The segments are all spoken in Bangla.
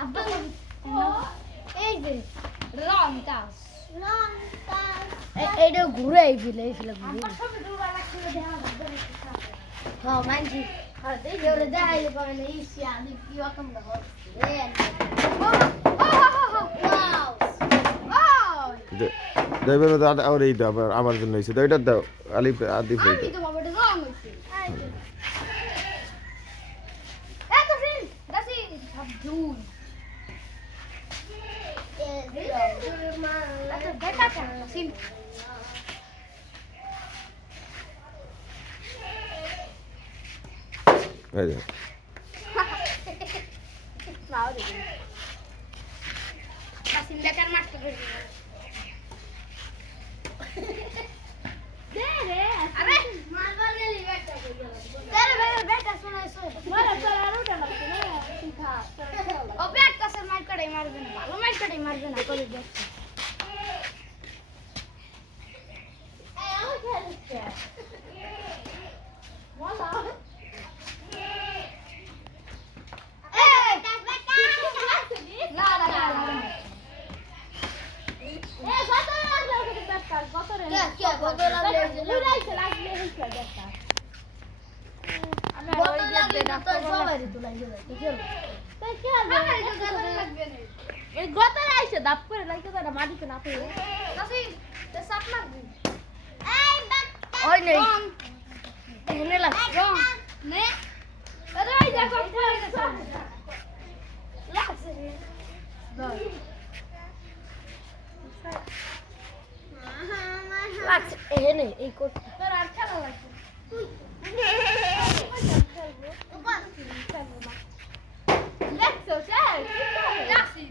আব্বা এই যে রংটাস এইটা ঘুরে এইগুলো ঘুরে হ্যাঁ মানছি এবারে দেখাইলে পারে না ইসি আমি কি রকম দেবেন আর এইটা আমার জন্য হয়েছে তো এটা দাও আলিফ আদিফ আমি তো বাবা এটা রং হইছে এত সিন দাসি জুন আচ্ছা দেখা কেন সিন এই যে নাও দেখি দাসিন দেখার মাস্টার করে দে রে আরে মারবার গেলি বেটা তেরে ভাই বেটা শোনা মারা তোর আরোটা লাগছে না শিখা ও বেটা সে মার করে মারবে না ভালো মার করে মারবে না করে দেখছি এই আমি খেলছি বলা এই বেটা না না না এই কত লাগলো ওকে বেটা কত রে কে কত লাগলো উড়াইছে লাগলে হইছে বেটা আমি ওই যে তো সবাই তো লাগে তো কি হলো তাই কি হবে লাগবে না এই গতরে আইছে দাপ করে লাগে তো মাটিতে না পড়ে কাছে তে সাপ মারবি এই বেটা ওই নেই এনে লাগ রং নে আরে এই দেখো পড়ে গেছে লাগছে দর লাগছে এনে এই কোট তোর আর খেলা লাগছে দেখছো স্যার লাগছি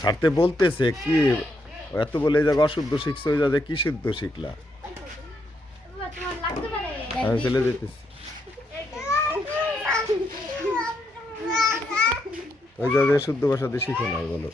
ছাড়তে বলতেছে কি এত বলে এই জায়গা অশুদ্ধ শিখছো ওই জায়গায় কি শুদ্ধ শিখলা আমি চলে যেতেছি ওই জায়গায় শুদ্ধ ভাষাতে শিখো নাই বলো